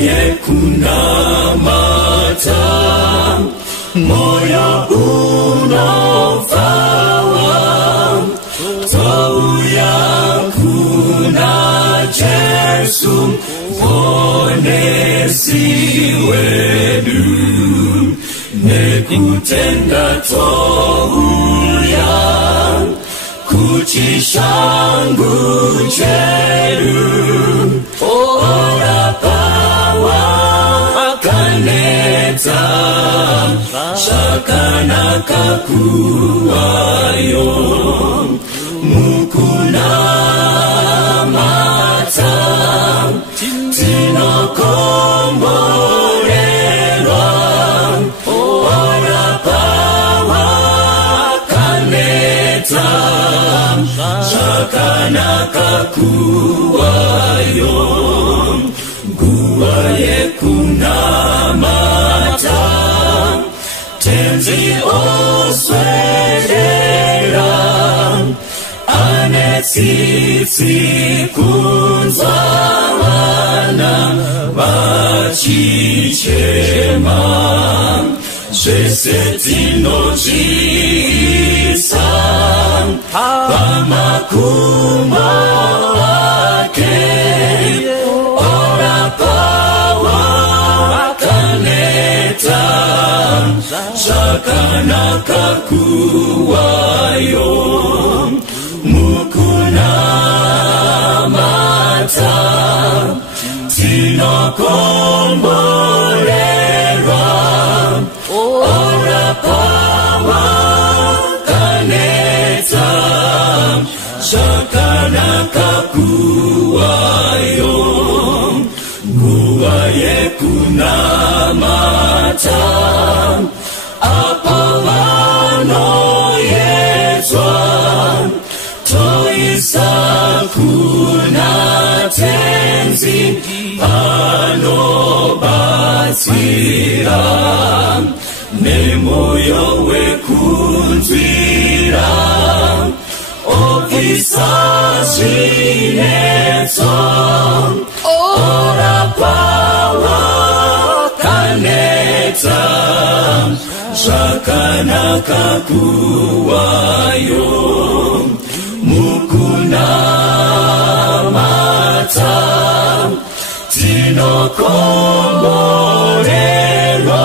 nguvaye kunamata, moyo unofawa, touya kuna Jesu mponesi wedu, nekutenda touya kuchishangu chedu, ora pawa kaneta, shakana kakuwayo, mukuna mata, tino komorerwa, ora pawa kaneta, shakana kakuwayo, nguvaye kunamata, tenzi oswedera, anetsitsi kunzwana, vachichema, zvese tinozvisa pamakumbo ake, ora pawa kaneta, zvakanaka kuwayo, mukunamata, tinokomborerwa, ora pawa kaneta, zvakanaka kuwayo, nguvaye kunamata, apo vanoyedzwa, toisa kuna tenzi panobatsira, nemoyo wekunzwira, obvisa zvinetso, ora pawa kaneta, zvakanaka kuwayo, mukunamata, tinokomborerwa,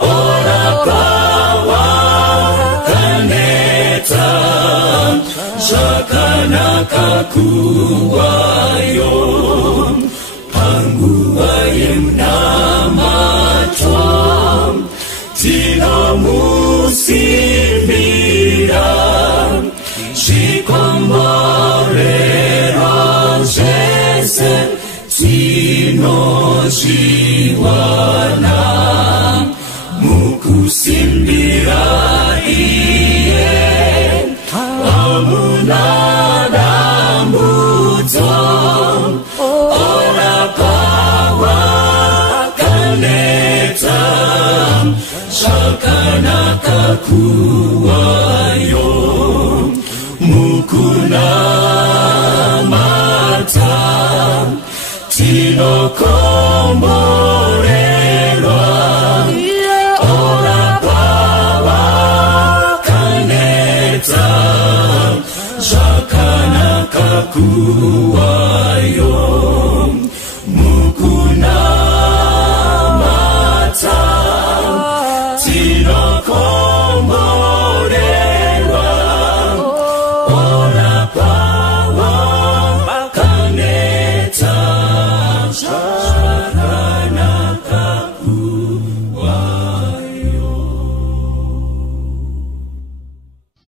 ora pawa kaneta, zvakanaka kuwayo, panguva yemunamato, tinomusimbira, zvikomborero zvese tinozviwana, mukusimbira iye hamuna dambudzo, ora pawa kaneta, zvakanaka kuwayo, mukunamata, tinokomborerwa, ora pawa kaneta, zvakanaka kuwayo, mukunamata.